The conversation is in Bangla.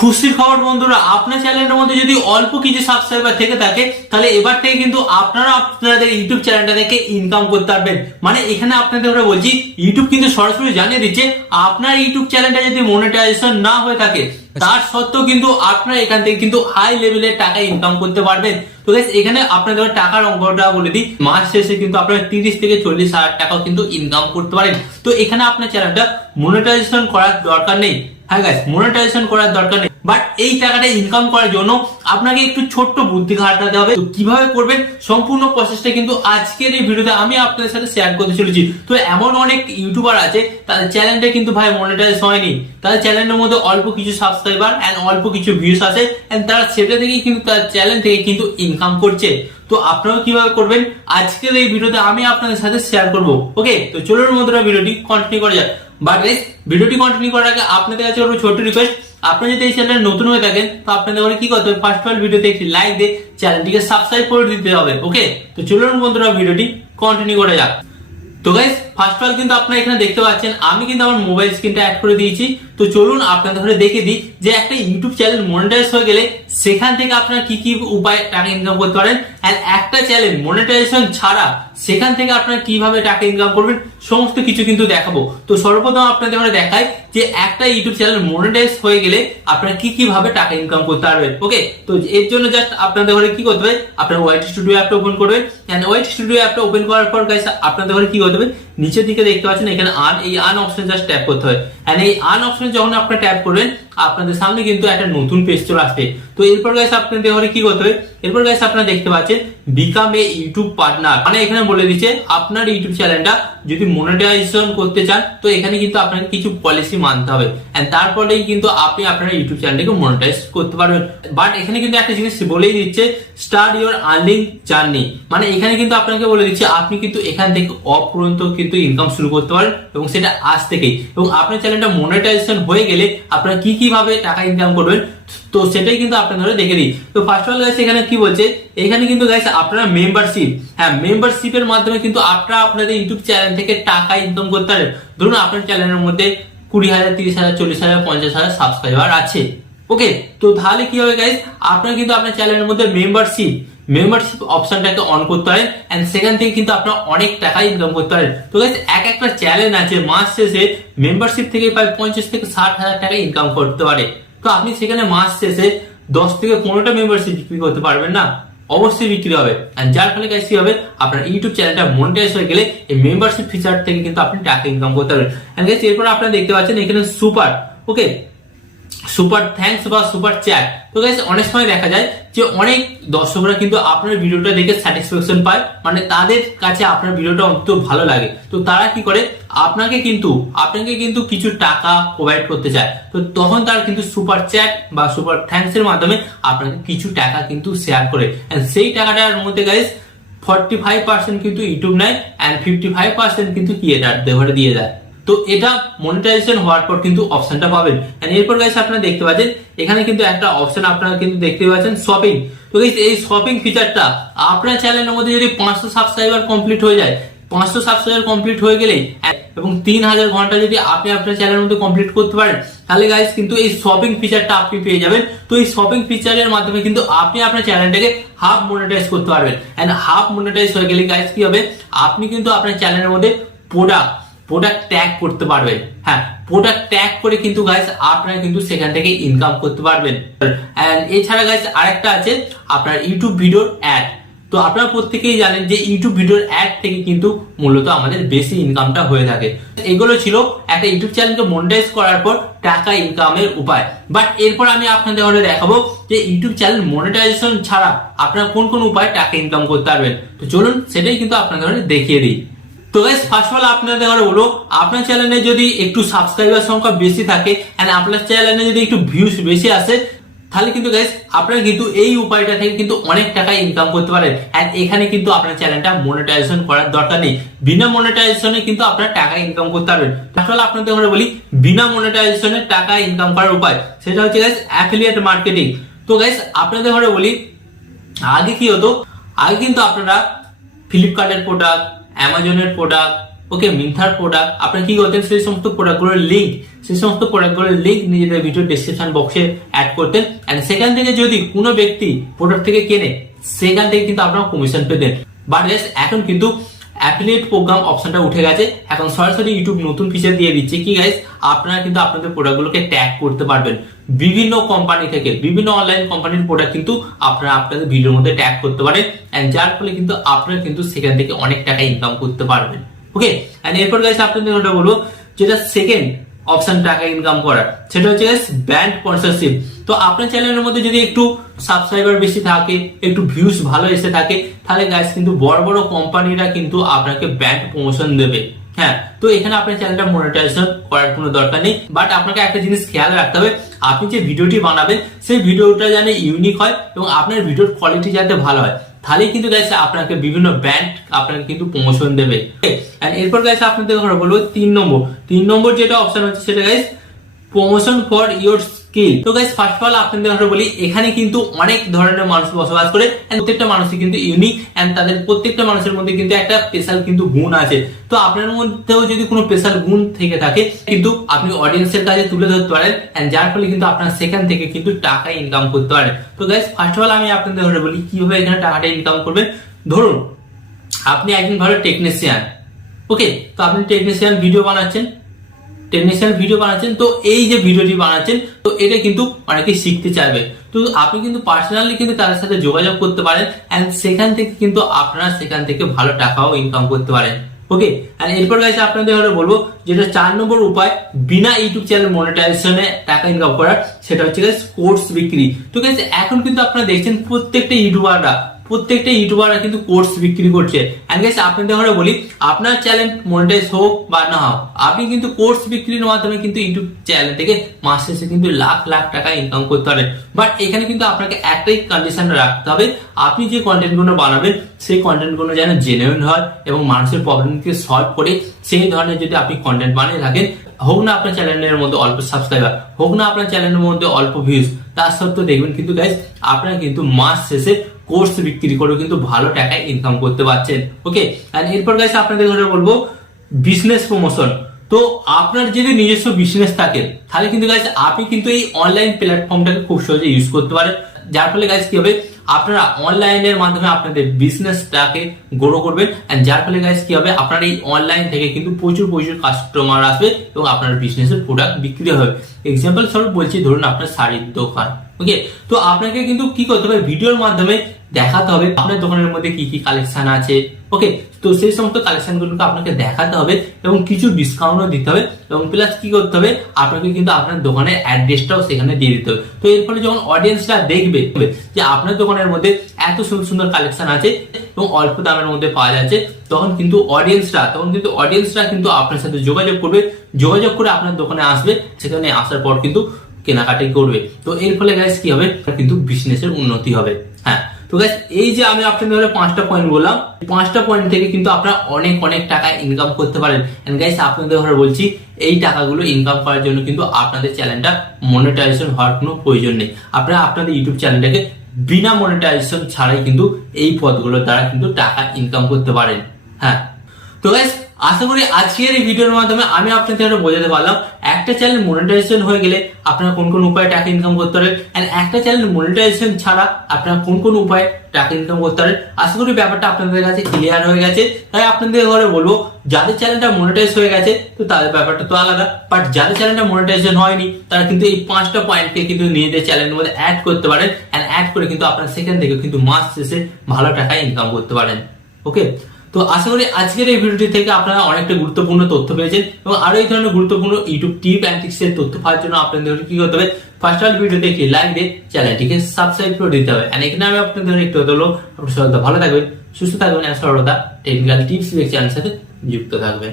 খুশির খবর বন্ধুরা, আপনার চ্যানেলের মধ্যে যদি অল্প কিছু সাবস্ক্রাইবার থেকে থাকে তাহলে এবার থেকে কিন্তু আপনারা আপনাদের ইউটিউব চ্যানেলটা থেকে ইনকাম করতে পারবেন। মানে এখানে আপনাদের বলছি, ইউটিউব কিন্তু সরাসরি জানিয়ে দিচ্ছে আপনার ইউটিউব চ্যানেলটা যদি মনিটাইজেশন না হয়ে থাকে তার সত্ত্বেও কিন্তু আপনারা এখান থেকে কিন্তু হাই লেভেলের টাকা ইনকাম করতে পারবেন। তো গাইস এখানে আপনাদের টাকার অঙ্কটা বলে দিই, মাস শেষে কিন্তু আপনারা 30 থেকে 40 হাজার টাকাও কিন্তু ইনকাম করতে পারেন। তো এখানে আপনার চ্যানেলটা মনিটাইজেশন করার দরকার নেই। হ্যাঁ গাইস, মনিটাইজেশন করার দরকার নেই, বাট এই টাকাটা ইনকাম করার জন্য আপনাকে একটু ছোট্ট বুদ্ধি খাটাতে হবে। তো কিভাবে করবেন সম্পূর্ণ প্রসেসটা কিন্তু আজকের এই ভিডিওতে আমি আপনাদের সাথে শেয়ার করতে চলেছি। তো এমন অনেক ইউটিউবার আছে তাদের চ্যানেলটা কিন্তু ভাই মনিটাইজ হয়নি, তাদের চ্যানেলের মধ্যে অল্প কিছু সাবস্ক্রাইবার এন্ড অল্প কিছু ভিউস আছে এন্ড তারা সেটা থেকেই কিন্তু তার চ্যানেল থেকে কিন্তু ইনকাম করছে। তো আপনারা কিভাবে করবেন আজকের এই ভিডিওতে আমি আপনাদের সাথে শেয়ার করব। ওকে, তো চলুন বন্ধুরা ভিডিওটি কন্টিনিউ করা যাক। বাট গাইস, ভিডিওটি কন্টিনিউ করার আগে আপনাদের কাছে একটা ছোট রিকোয়েস্ট, আপনারা যদি এই চ্যানেলে নতুন হয়ে থাকেন তো আপনাদের কি করতে হবে, ফার্স্ট অফ অল ভিডিওতে একটি লাইক দিয়ে চ্যানেলটিকে সাবস্ক্রাইব করে দিতে হবে। ওকে, তো চলুন বন্ধুরা ভিডিওটি কন্টিনিউ করা যাক। তো গাইস, ফার্স্ট অফ অল কিন্তু আপনারা এখানে দেখতে পাচ্ছেন আমি কিন্তু আমার মোবাইল স্ক্রিনটা অ্যাড করে দিয়েছি। তো চলুন আপনাদের ঘরে দেখে দিই যে একটা ইউটিউব চ্যানেল মনিটাইজ হয়ে গেলে সেখান থেকে আপনারা কি কি উপায়ে টাকা ইনকাম করতে পারেন, এন্ড একটা চ্যানেল মনিটাইজেশন ছাড়া সেখান থেকে আপনারা কিভাবে টাকা ইনকাম করবেন সমস্ত কিছু কিন্তু দেখাবো। তো সর্বপ্রথম আপনাদের ঘরে দেখাই যে একটা ইউটিউব চ্যানেল মনিটাইজ হয়ে গেলে আপনারা কি কি ভাবে টাকা ইনকাম করতে পারবেন। ওকে, তো এর জন্য জাস্ট আপনাদের ঘরে কি করতে হবে, আপনারা ওয়াইটি স্টুডিও অ্যাপটা ওপেন করবেন। এন্ড ওয়াইটি স্টুডিও অ্যাপটা ওপেন করার পর গাইস আপনাদের ঘরে কি করতে হবে, নিচের দিকে দেখতে পাচ্ছেন এখানে এই আন অপশন জাস্ট ট্যাপ করতে হয়। এন্ড এই আন অপশনে যখন আপনারা ট্যাপ করবেন আপনাদের সামনে কিন্তু একটা নতুন পেজ চলে আসবে। তো এরপর গাইস আপনাদের ঘরে কি করতে হবে, এরপর গাইস আপনারা দেখতে পাচ্ছেন বিকাম এ ইউটিউব পার্টনার, মানে এখানে বলে দিচ্ছে আপনার ইউটিউব চ্যানেলটা যদি মনিটাইজেশন করতে চান তো এখানে কিন্তু আপনাকে কিছু পলিসি মানতে হবে এন্ড তারপরেই কিন্তু আপনি আপনার ইউটিউব চ্যানেলটাকে মনিটাইজ করতে পারবেন। বাট এখানে কিন্তু একটা জিনিস বলেই দিচ্ছে, স্টার্ট ইওর আর্নিং জার্নি, মানে এখানে কিন্তু আপনাকে বলে দিচ্ছে আপনি কিন্তু এখান থেকে অপরন্ত কিন্তু ইনকাম শুরু করতে পারেন এবং সেটা আজ থেকেই। এবং আপনার চ্যানেলটা মনিটাইজেশন হয়ে গেলে আপনারা কি কি ভাবে টাকা ইনকাম করবেন তো সেটাই কিন্তু আপনাদের দেখে দিই। তো ফার্স্ট অফ অল গাইস এখানে কি বলছে, এখানে কিন্তু গাইস আপনারা মেম্বারশিপ, হ্যাঁ মেম্বারশিপের মাধ্যমে কিন্তু আপনারা আপনাদের ইউটিউব চ্যানেল থেকে টাকা ইনকাম করতে পারেন। ধরুন আপনার চ্যানেলের মধ্যে 20,000, 30,000, 40,000, 50,000 সাবস্ক্রাইবার আছে। ওকে, তো তাহলে কি হবে গাইস, আপনারা কিন্তু আপনার চ্যানেলের মধ্যে মেম্বারশিপ অপশনটাকে অন করতে পারেন এন্ড সেখান থেকে কিন্তু আপনারা অনেক টাকা ইনকাম করতে পারেন। তো গাইস একটা চ্যানেল আছে মাস শেষে মেম্বারশিপ থেকে প্রায় 50 থেকে 60,000 টাকা ইনকাম করতে পারে। তো আপনি সেখানে মাস শেষে 10 থেকে 15টা মেম্বারশিপ বিক্রি করতে পারবেন না, অবশ্যই বিক্রি হবে। এন্ড যার ফলে গাইস কি হবে, আপনার ইউটিউব চ্যানেলটা মনিটাইজ হয়ে গেলে এই মেম্বারশিপ ফিচার থেকে কিন্তু আপনি টাকা ইনকাম করতে পারবেন। এন্ড গাইস এরপর আপনারা দেখতে পাচ্ছেন এখানে সুপার, ওকে সুপার থ্যাঙ্কস বা সুপার চ্যাট। তো গাইস অনেক সময় দেখা যায় যে অনেক দর্শকরা কিন্তু আপনার ভিডিওটা দেখে স্যাটিসফ্যাকশন পায়, মানে তাদের কাছে আপনার ভিডিওটা অন্তত ভালো লাগে। তো তারা কি করে, আপনাকে কিন্তু কিছু টাকা প্রোভাইড করতে চায়। তো তখন তারা কিন্তু সুপার চ্যাট বা সুপার থ্যাঙ্কস এর মাধ্যমে আপনাকে কিছু টাকা কিন্তু শেয়ার করে। এন্ড সেই টাকাটার মধ্যে গাইস 45% কিন্তু ইউটিউব নেয় এন্ড 55% কিন্তু ক্রিয়েটর দেওয়ারে দিয়ে দেয়। তো এটা মনিটাইজেশন হওয়ার পর কিন্তু অপশনটা পাবেন। এন্ড এরপর গাইস আপনারা দেখতে পাচ্ছেন এখানে কিন্তু একটা অপশন আপনারা কিন্তু দেখতে পাচ্ছেন শপিং। তো গাইস এই শপিং ফিচারটা আপনার চ্যানেলের মধ্যে যদি 500 সাবস্ক্রাইবার কমপ্লিট হয়ে যায়, 500 সাবস্ক্রাইবার কমপ্লিট হয়ে গেলেই এবং 3000 ঘন্টা যদি আপনি আপনার চ্যানেলের মধ্যে কমপ্লিট করতে পারেন তাহলে গাইস কিন্তু এই শপিং ফিচারটা আপনি পেয়ে যাবেন। তো এই শপিং ফিচারের মাধ্যমে কিন্তু আপনি আপনার চ্যানেলটাকে হাফ মনিটাইজ করতে পারবেন। এন্ড হাফ মনিটাইজ হয়ে গেলে গাইস কি হবে, আপনি কিন্তু আপনার চ্যানেলের মধ্যে প্রোডাক্ট ট্যাগ করতে পারবেন। হ্যাঁ, প্রোডাক্ট ট্যাগ করে কিন্তু গাইস আপনারা কিন্তু সেখান থেকে ইনকাম করতে পারবেন। এন্ড এছাড়া গাইস আরেকটা আছে আপনার ইউটিউব ভিডিওর অ্যাড। তো আপনারা প্রত্যেকেই জানেন যে ইউটিউব ভিডিওর অ্যাড থেকে কিন্তু মূলত আমাদের বেশি ইনকামটা হয়ে থাকে। এগুলো ছিল একটা ইউটিউব চ্যানেলকে মনিটাইজ করার পর টাকা ইনকামের উপায়। বাট এরপর আমি আপনাদের ঘরে দেখাবো যে ইউটিউব চ্যানেল মনিটাইজেশন ছাড়া আপনারা কোন কোন উপায়ে টাকা ইনকাম করতে পারবেন। তো চলুন সেটাই কিন্তু আপনাদের ঘরে দেখিয়ে দিই। তো গাইস ফার্স্ট অফ অল আপনাদের ঘরে বলবো, আপনার চ্যানেলে যদি একটু সাবস্ক্রাইবার সংখ্যা বেশি থাকে এন্ড আপনার চ্যানেলে যদি একটু ভিউজ বেশি আসে তাহলে কিন্তু গাইস আপনারা কিন্তু এই উপায়টা থেকে কিন্তু অনেক টাকা ইনকাম করতে পারেন। এন্ড এখানে কিন্তু আপনার চ্যানেলটা মনিটাইজেশন করার দরকার নেই, বিনা মনিটাইজেশনে কিন্তু আপনারা টাকা ইনকাম করতে পারবেন। তাহলে আপনাদের ঘরে বলি বিনা মনিটাইজেশনে টাকা ইনকাম করার উপায়, সেটা হচ্ছে গাইস অ্যাফিলিয়েট মার্কেটিং। তো গাইস আপনাদের ঘরে বলি, আগে কি হতো, আগে কিন্তু আপনারা ফ্লিপকার্টের প্রোডাক্ট, অ্যামাজনের প্রোডাক্ট, ওকে, মিন্থার প্রোডাক্ট আপনারা কি করতেন, সেই সমস্ত প্রোডাক্টগুলোর লিঙ্ক নিজেদের ভিডিও ডেসক্রিপশন বক্সে অ্যাড করতেন, এন্ড সেখান থেকে যদি কোনো ব্যক্তি প্রোডাক্ট থেকে কেনে সেখান থেকে কিন্তু আপনারা কমিশন পেতেন। বাট গাইস এখন কিন্তু অ্যাফিলিয়েট প্রোগ্রাম অপশনটা উঠে গেছে, এখন সরাসরি ইউটিউব নতুন ফিচার দিয়ে দিচ্ছে কি গাইস, আপনারা কিন্তু আপনাদের প্রোডাক্টগুলোকে ট্যাগ করতে পারবেন। বিভিন্ন কোম্পানি থেকে, বিভিন্ন অনলাইন কোম্পানির প্রোডাক্ট কিন্তু আপনারা আপনাদের ভিডিওর মধ্যে ট্যাগ করতে পারেন, এন্ড যার ফলে কিন্তু আপনারা কিন্তু সেখান থেকে অনেক টাকা ইনকাম করতে পারবেন। ওকে, এন্ড এরপর গাইস আপনাদের ওটা বলবো যেটা সেকেন্ড অপশন টাকা ইনকাম করার, সেটা হচ্ছে গাইস ব্র্যান্ড স্পন্সরশিপ। তো আপনার চ্যানেলের মধ্যে যদি একটু সাবস্ক্রাইবার বেশি থাকে, একটু ভিউজ ভালো এসে থাকে, তাহলে গাইস কিন্তু বড় বড় কোম্পানিরা কিন্তু আপনাকে ব্র্যান্ড প্রমোশন দেবে। হ্যাঁ, তো এখানে আপনার চ্যানেলটা মনিটাইজেশন করার কোনো দরকার নেই, বাট আপনাকে একটা জিনিস খেয়াল রাখতে হবে, আপনি যে ভিডিওটি বানাবেন সেই ভিডিওটা যেন ইউনিক হয় এবং আপনার ভিডিওর কোয়ালিটি যাতে ভালো হয়, তাহলে কিন্তু গাইস আপনাকে বিভিন্ন ব্র্যান্ড আপনাকে কিন্তু প্রমোশন দেবে। এন্ড এরপর গাইস আপনাদের বলবো 3 নম্বর যেটা অপশন হচ্ছে সেটা guys promotion for your skill. তো গাইস ফার্স্ট অফ অল আপনাদের বলি, এখানে কিন্তু অনেক ধরনের মানুষ বসবাস করে, প্রত্যেকটা মানুষই কিন্তু ইউনিক, এন্ড তাদের প্রত্যেকটা মানুষের মধ্যে কিন্তু একটা স্পেশাল কিন্তু গুণ আছে। তো আপনার মধ্যেও যদি কোনো স্পেশাল গুণ থেকে থাকে কিন্তু আপনি অডিয়েন্সের কাছে তুলে ধরতে পারেন, এন্ড যার ফলে কিন্তু আপনার সেখান থেকে কিন্তু টাকা ইনকাম করতে পারেন। তো গাইস ফার্স্ট অফ অল আমি আপনাদের বলি কিভাবে এখানে টাকাটা ইনকাম করবেন। ধরুন আপনি একজন ভালো টেকনিশিয়ান, ওকে, তো আপনি টেকনিশিয়ান ভিডিও বানাচ্ছেন, তো এই যে ভিডিওটি বানাচ্ছেন, তো এটা কিন্তু অনেকে শিখতে চাইবে, তো আপনি কিন্তু পার্সোনালি কিন্তু তাদের সাথে যোগাযোগ করতে পারেন, এন্ড সেখান থেকে কিন্তু আপনারা সেখান থেকে ভালো টাকাও ইনকাম করতে পারেন। ওকে, এন্ড এরপর গাইস আপনাদের বলবো যেটা 4 নম্বর উপায় বিনা ইউটিউব চ্যানেল মনিটাইজেশনে টাকা ইনকাম করার, সেটা হচ্ছে গাইস কোর্স বিক্রি। তো গাইস এখন কিন্তু আপনারা দেখছেন প্রত্যেকটা ইউটিউবাররা কিন্তু কোর্স বিক্রি করছে, এন্ড গাইস আপনাদের বলি আপনার চ্যানেল মনিটাইজ হোক বা না হোক, আপনি কিন্তু কোর্স বিক্রির মাধ্যমে কিন্তু ইউটিউব চ্যানেল থেকে মাস শেষে কিন্তু লাখ লাখ টাকা ইনকাম করতে পারেন। বাট এখানে কিন্তু আপনাকে একটাই কন্ডিশন রাখতে হবে, আপনি যে কন্টেন্টগুলো বানাবেন সেই কন্টেন্টগুলো যেন জেনুইন হয় এবং মানুষের প্রবলেমকে সলভ করে, সেই ধরনের যদি আপনি কন্টেন্ট বানিয়ে থাকেন, হোক না আপনার চ্যানেলের মধ্যে অল্প সাবস্ক্রাইবার, হোক না আপনার চ্যানেলের মধ্যে অল্প ভিউজ, তার সত্ত্বেও দেখবেন কিন্তু গাইস আপনারা কিন্তু মাস শেষে কোর্স বিক্রি করে কিন্তু ভালো টাকা ইনকাম করতে পারছেন। ওকে, আর এরপর গাইস আপনাদের বলবো বিজনেস প্রমোশন। তো আপনার যদি নিজস্ব বিজনেস থাকে তাহলে কিন্তু গাইস আপনি কিন্তু এই অনলাইন প্ল্যাটফর্মটাকে খুব সহজে ইউজ করতে পারেন, যার ফলে গাইস কি হবে, আপনারা অনলাইনের মাধ্যমে আপনাদের বিজনেসটাকে গ্রো করবেন, এন্ড যার ফলে গাইস কি হবে, আপনার এই অনলাইন থেকে কিন্তু প্রচুর কাস্টমার আসবে এবং আপনার বিজনেসের প্রোডাক্ট বিক্রি হবে। এক্সাম্পল স্বরূপ বলছি, ধরুন আপনার শাড়ির দোকান, ওকে, তো আপনাকে কিন্তু কি করতে হবে, ভিডিওর মাধ্যমে দেখাতে হবে আপনার দোকানের মধ্যে কি কি কালেকশন আছে। ওকে, তো সেই সমস্ত কালেকশন গুলোকে আপনাকে দেখাতে হবে এবং কিছু ডিসকাউন্টও দিতে হবে, এবং প্লাস কি করতে হবে, আপনাকে কিন্তু আপনার দোকানের অ্যাড্রেসটাও সেখানে দিয়ে দিতে হবে। তো এর ফলে যখন অডিয়েন্সরা দেখবে যে আপনার দোকানের মধ্যে এত সুন্দর সুন্দর কালেকশন আছে এবং অল্প দামের মধ্যে পাওয়া যাচ্ছে, তখন কিন্তু অডিয়েন্সরা কিন্তু আপনার সাথে যোগাযোগ করে আপনার দোকানে আসবে, সেখানে আসার পর কিন্তু কেনাকাটি করবে। তো এর ফলে গাইস কি হবে, কিন্তু বিজনেসের উন্নতি হবে। হ্যাঁ, তো গাইস এই যে আমি আপনাদের 5টা পয়েন্ট বললাম, 5টা পয়েন্ট থেকে কিন্তু আপনারা অনেক টাকা ইনকাম করতে পারেন। এন্ড গাইস আপনাদের বলছি এই টাকাগুলো ইনকাম করার জন্য কিন্তু আপনাদের চ্যানেলটা মনিটাইজেশন হওয়ার কোনো প্রয়োজন নেই, আপনারা আপনাদের ইউটিউব চ্যানেলটাকে বিনা মনিটাইজেশন ছাড়াই কিন্তু এই পদগুলোর দ্বারা কিন্তু টাকা ইনকাম করতে পারেন। হ্যাঁ, তো গাইস আশা করি আজকের এই ভিডিওর মাধ্যমে আমি আপনাদের বোঝাতে পারলাম একটা চ্যানেল মনিটাইজেশন হয়ে গেলে আপনারা কোন কোন উপায়ে টাকা ইনকাম করতে পারেন, এন্ড একটা চ্যানেল মনিটাইজেশন ছাড়া আপনারা কোন কোন উপায়ে টাকা ইনকাম করতে পারেন। আশা করি ব্যাপারটা আপনাদের কাছে ক্লিয়ার হয়ে গেছে। তাই আপনাদের বলবো যাদের চ্যানেলটা মনিটাইজ হয়ে গেছে তো তাদের ব্যাপারটা তো আলাদা, বাট যাদের চ্যানেলটা মনিটাইজেশন হয়নি তারা কিন্তু এই 5টা পয়েন্টকে কিন্তু নিজেদের চ্যানেলের মধ্যে অ্যাড করতে পারেন, এন্ড অ্যাড করে কিন্তু আপনারা সেখান থেকে কিন্তু মাস শেষে ভালো টাকা ইনকাম করতে পারেন। ওকে, তো আশা করি আজকের এই ভিডিওটি থেকে আপনারা অনেকটা গুরুত্বপূর্ণ তথ্য পেয়েছেন, এবং আরো এই ধরনের গুরুত্বপূর্ণ ইউটিউব টিপ অ্যান্ড ট্রিক্স এর তথ্য পাওয়ার জন্য আপনাদের কি করতে হবে, ফার্স্ট অল ভিডিওতে একটি লাইক দিয়ে চ্যানেলটিকে সাবস্ক্রাইব করে দিতে হবে। এন্ড এখানে আমি আপনাদের একটু হলো আপনারা সবাই ভালো থাকবেন, সুস্থ থাকবেন, আর সর্বদা টেকনিক্যাল টিপস চ্যানেলের সাথে যুক্ত থাকবেন।